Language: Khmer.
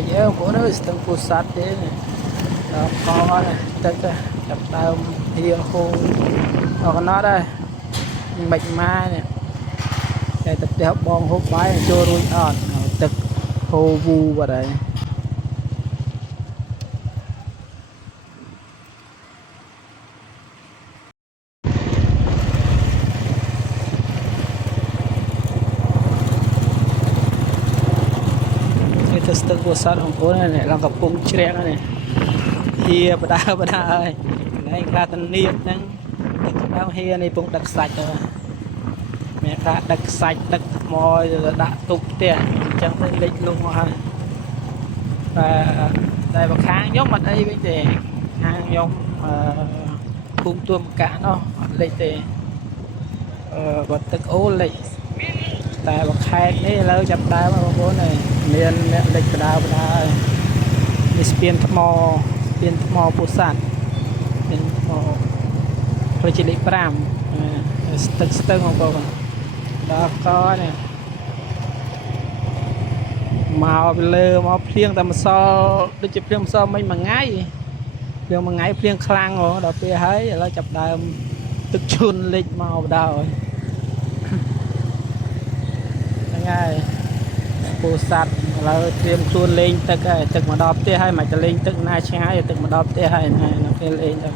លេចអើបងអើយស្ទឹងពោធិ៍សាត់ទេដល់កងហើយទឹកចាប់ដើមហៀហូរដល់កណត់ហើយមិនម៉ានេះតែទៅផ្ទះបងហូបបាយចូលរួចអត់ទឹកហូរវូបាត់ហើយទៅស្ទឹងពោធិ៍សាត់ของបងនេះឡើងកំពុងជ្រែកនេះហៀបដាហើយថ្ងៃខ្លះទៅនៀបហ្នឹងទឹកដើមហៀនេះពងដឹកសាច់ទៅមានថាដឹកសាច់ដឹកថ្មដាក់ទុកផ្ទះអញ្ចឹងទៅលេចលងមកហើយតែបើខាងខ្ញុំអត់អីវិញទេខាងខ្ញុំភូមិទួមកកានោះអត់លេចទេបើទឹកអូលលេចតែបើខេត្តនេះឥឡូវចាប់ដើមបងប្អូនហើយមានអ្នកលេចបដាហើយនេះស្ពានថ្មពោធិ៍សាត់ស្ពានថ្មផ្លូវជាតិលេខ5ស្ទឹងបងប្អូនដល់កនេះមកពីលើមកភ្លៀងតែម្សិលដូចជាភ្លៀងម្សិលមិញមួយថ្ងៃភ្លៀងខ្លាំងហ៎ដល់ពេលហើយឥឡូវចាប់ដើមទឹកជន់លេចមកបដ ហ្នឹងហើយពោធិ៍សាត់ឥឡូវត្រៀមខ្លួនលេងទឹកហើយទឹកមកដល់ផ្ទះហើយមិនទៅលេងទឹកណាឆ្ងាយទឹកមកដល់ផ្ទះហើយណាពេលលេងទៅ